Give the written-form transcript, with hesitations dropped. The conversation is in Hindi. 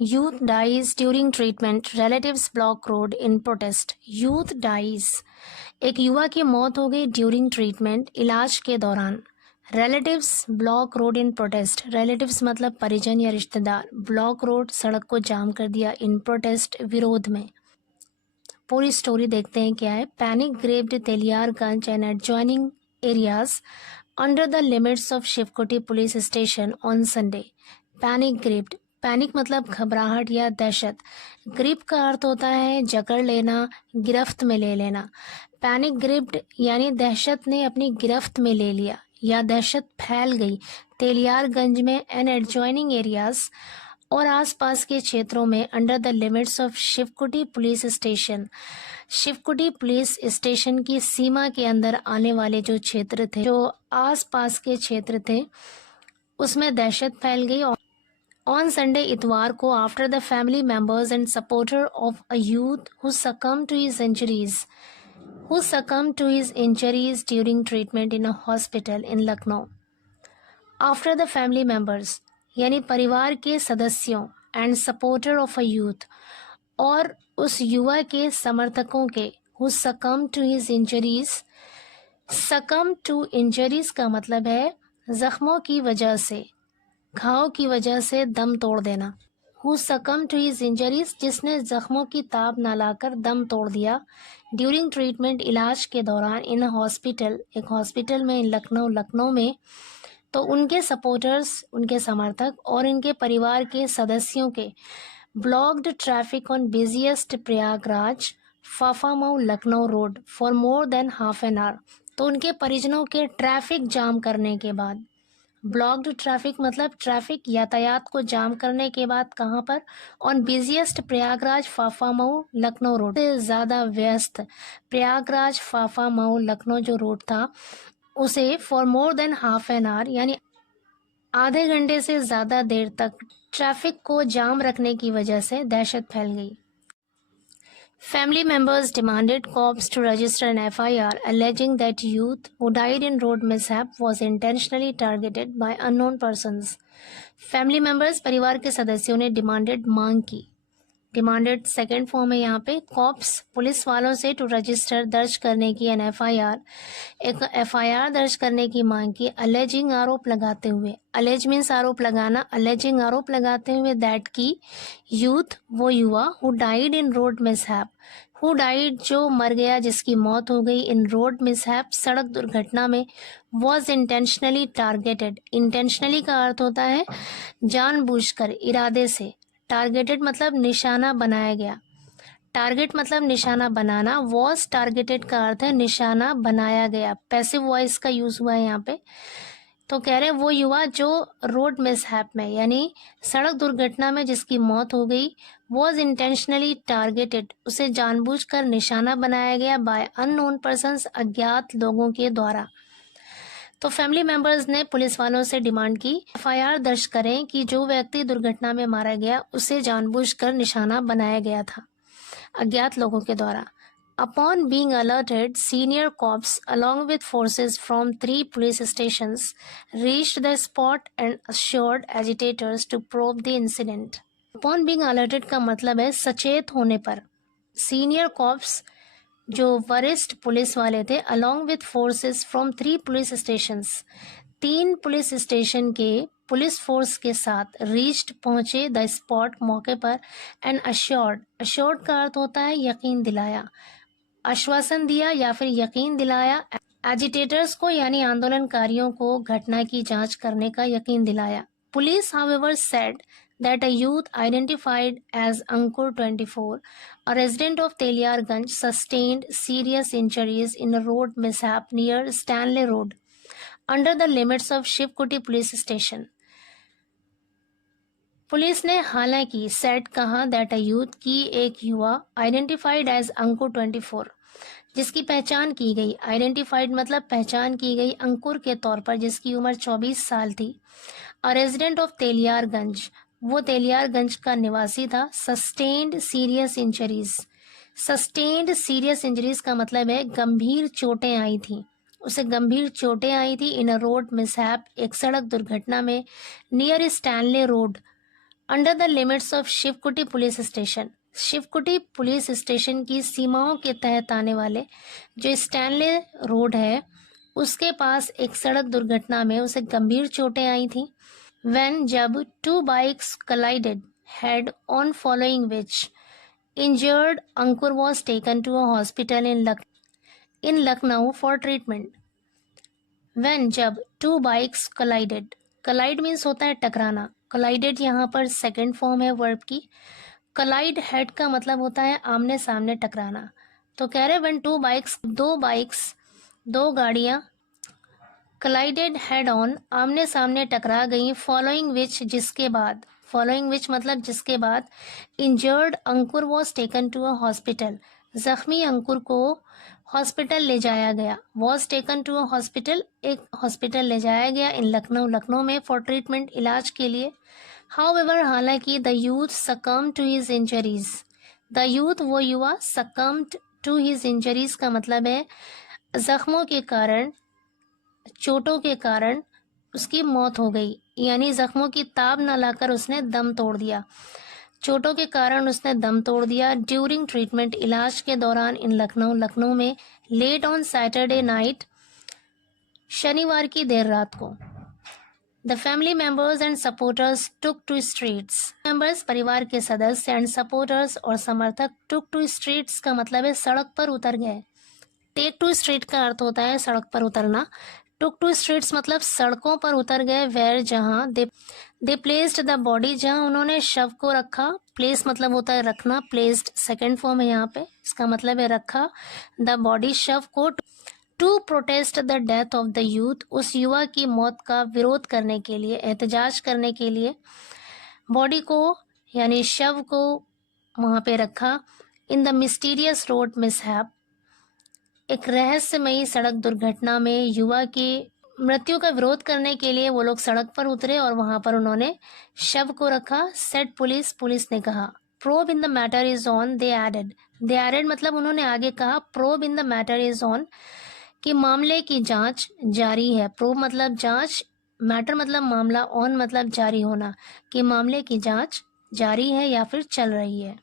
Youth dies during treatment. Relatives block road in protest. Youth dies. एक युवा की मौत हो गई ड्यूरिंग ट्रीटमेंट, इलाज के दौरान. रिलेटिव्स ब्लॉक रोड इन प्रोटेस्ट. रिलेटिव्स मतलब परिजन या रिश्तेदार. ब्लॉक रोड सड़क को जाम कर दिया. इन प्रोटेस्ट विरोध में. पूरी स्टोरी देखते हैं क्या है. Panic graved Teliarganj and adjoining areas under the limits of Shivkuti police station on Sunday. Panic graved. Panic मतलब घबराहट या दहशत. ग्रिप का अर्थ होता है जकड़ लेना, गिरफ्त में ले लेना. पैनिक ग्रिप्ड यानी दहशत ने अपनी गिरफ्त में ले लिया या दहशत फैल गई. तेलियारगंज में एंड एडजॉइनिंग एरियाज और आसपास के क्षेत्रों में under the limits of Shivkuti police station. Shivkuti police station की सीमा के अंदर आने वाले जो क्षेत्र थे, जो आसपास के क्षेत्र थे, उसमें दहशत फैल गई. ऑन संडे इतवार को after the family members and supporter of a youth who succumbed to his injuries during treatment in a hospital in Lucknow. After the family members यानी परिवार के सदस्यों and supporter of a youth और उस युवा के समर्थकों के who succumbed to his injuries. succumb to injuries का मतलब है जख्मों की वजह से, घाव की वजह से दम तोड़ देना. Who succumbed to his injuries जिसने जख्मों की ताब ना लाकर दम तोड़ दिया. ड्यूरिंग ट्रीटमेंट इलाज के दौरान इन हॉस्पिटल, एक हॉस्पिटल में लखनऊ में. तो उनके सपोर्टर्स, उनके समर्थक और इनके परिवार के सदस्यों के blocked traffic on busiest Prayagraj Phaphamau Lucknow road for more than half an hour. तो उनके परिजनों के ट्रैफिक जाम करने के बाद, ब्लॉक्ड ट्रैफिक मतलब ट्रैफिक यातायात को जाम करने के बाद कहाँ पर, on busiest Prayagraj Phaphamau Lucknow road, से ज़्यादा व्यस्त प्रयागराज फाफामऊ लखनऊ जो रोड था उसे for more than half an hour यानी आधे घंटे से ज़्यादा देर तक ट्रैफिक को जाम रखने की वजह से दहशत फैल गई. Family members demanded cops to register an FIR alleging that youth who died in road mishap was intentionally targeted by unknown persons. Family members परिवार के सदस्यों ने मांग की. डिमांडेड सेकेंड फॉर्म है यहाँ पे. कॉप्स पुलिस वालों से टू रजिस्टर दर्ज करने की एन FIR, एक FIR दर्ज करने की मांग की. अलेजिंग आरोप लगाते हुए, अलेज मीन्स आरोप लगाना, अलेजिंग आरोप लगाते हुए दैट की यूथ वो युवा who died in road mishap, who died जो मर गया, जिसकी मौत हो गई, इन रोड मिसहैप सड़क दुर्घटना में, वॉज इंटेंशनली टारगेटेड. इंटेंशनली का अर्थ होता है जानबूझकर, इरादे से. टारगेटेड मतलब निशाना बनाया गया. टारगेट मतलब निशाना बनाना. वॉज टारगेटेड का अर्थ है निशाना बनाया गया. पैसिव वॉइस का यूज हुआ है यहाँ पे. तो कह रहे वो युवा जो रोड मिसहैप में यानी सड़क दुर्घटना में जिसकी मौत हो गई, वॉज इंटेंशनली टारगेटेड, उसे जानबूझकर निशाना बनाया गया, बाय अननोन पर्सन्स, अज्ञात लोगों के द्वारा. तो फैमिली मेंबर्स ने पुलिस वालों से डिमांड की FIR दर्ज करें कि जो व्यक्ति दुर्घटना में मारा गया उसे जानबूझकर निशाना बनाया गया था अज्ञात लोगों के द्वारा. Upon being alerted, senior cops along with forces from 3 police stations reached the spot and assured agitators to probe the incident. Upon being alerted का मतलब है सचेत होने पर. Senior cops जो वरिष्ठ पुलिस वाले थे, along with forces from 3 police stations, 3 police station के पुलिस फोर्स के साथ रीच्ड पहुंचे द स्पॉट, मौके पर, एंड अश्योर्ड का अर्थ होता है यकीन दिलाया, आश्वासन दिया या फिर यकीन दिलाया. एजिटेटर्स को यानी आंदोलनकारियों को घटना की जांच करने का यकीन दिलाया. Police however said that a youth identified as Ankur 24, a resident of Teliarganj, sustained serious injuries in a road mishap near Stanley Road under the limits of Shivkuti police station. Police ने हालांकि सेट कहा दैट अ यूथ की एक युवा आइडेंटिफाइड एज अंकुर 24 जिसकी पहचान की गई. आइडेंटिफाइड मतलब पहचान की गई अंकुर के तौर पर जिसकी उम्र 24 साल थी. अ रेजिडेंट ऑफ तेलियारगंज, वो तेलियारगंज का निवासी था. Sustained serious injuries, sustained serious injuries का मतलब है गंभीर चोटें आई थी, उसे गंभीर चोटें आई थी. इन अ रोड मिसहैप, एक सड़क दुर्घटना में, near Stanley road, under the limits of Shivkuti police station, Shivkuti police station की सीमाओं के तहत आने वाले जो स्टैनले रोड है उसके पास एक सड़क दुर्घटना में उसे गंभीर चोटें आई थी। When जब two bikes collided head on, following which injured Ankur was taken to a hospital in Lucknow for treatment. When जब two bikes collided, collide means होता है टकराना, collided यहाँ पर सेकेंड फॉर्म है वर्ब की, collide head का मतलब होता है आमने सामने टकराना। तो कह रहे when two bikes, दो गाड़ियाँ collided head on, आमने सामने टकरा गई, following which जिसके बाद, following which मतलब जिसके बाद, injured Ankur was taken to a hospital, जख्मी अंकुर को हॉस्पिटल ले जाया गया, was taken to a hospital एक हॉस्पिटल ले जाया गया in लखनऊ में for treatment इलाज के लिए। However हालांकि the youth succumbed to his injuries, the youth वो युवा succumbed to his injuries का मतलब है जख्मों के कारण, चोटों के कारण उसकी मौत हो गई, यानी जख्मों की ताब न लाकर उसने दम तोड़ दिया, चोटों के कारण उसने दम तोड़ दिया। ड्यूरिंग ट्रीटमेंट इलाज के दौरान इन लखनऊ में लेट ऑन सैटरडे नाइट शनिवार की देर रात को। The family members and supporters took to streets, members परिवार के सदस्य एंड सपोर्टर्स और समर्थक, टुक टू स्ट्रीट्स का मतलब है सड़क पर उतर गए। टेक टू स्ट्रीट का अर्थ होता है सड़क पर उतरना, टुक टू स्ट्रीट्स मतलब सड़कों पर उतर गए, वेयर जहां, दे प्लेस्ड द बॉडी जहां उन्होंने शव को रखा, प्लेस मतलब होता है रखना, प्लेस्ड सेकेंड फॉर्म है यहाँ पे, इसका मतलब है रखा, द बॉडी शव को, to protest the death of the youth उस युवा की मौत का विरोध करने के लिए, एहतजाज करने के लिए, बॉडी को यानी शव को वहां पे रखा। In the mysterious road mishap एक रहस्यमयी सड़क दुर्घटना में युवा की मृत्यु का विरोध करने के लिए वो लोग सड़क पर उतरे और वहां पर उन्होंने शव को रखा। सेट पुलिस ने कहा। Probe in the matter is on, they added मतलब उन्होंने आगे कहा probe in the matter is on कि मामले की जांच जारी है। प्रोब मतलब जांच, मैटर मतलब मामला, ऑन मतलब जारी होना, कि मामले की जांच जारी है या फिर चल रही है।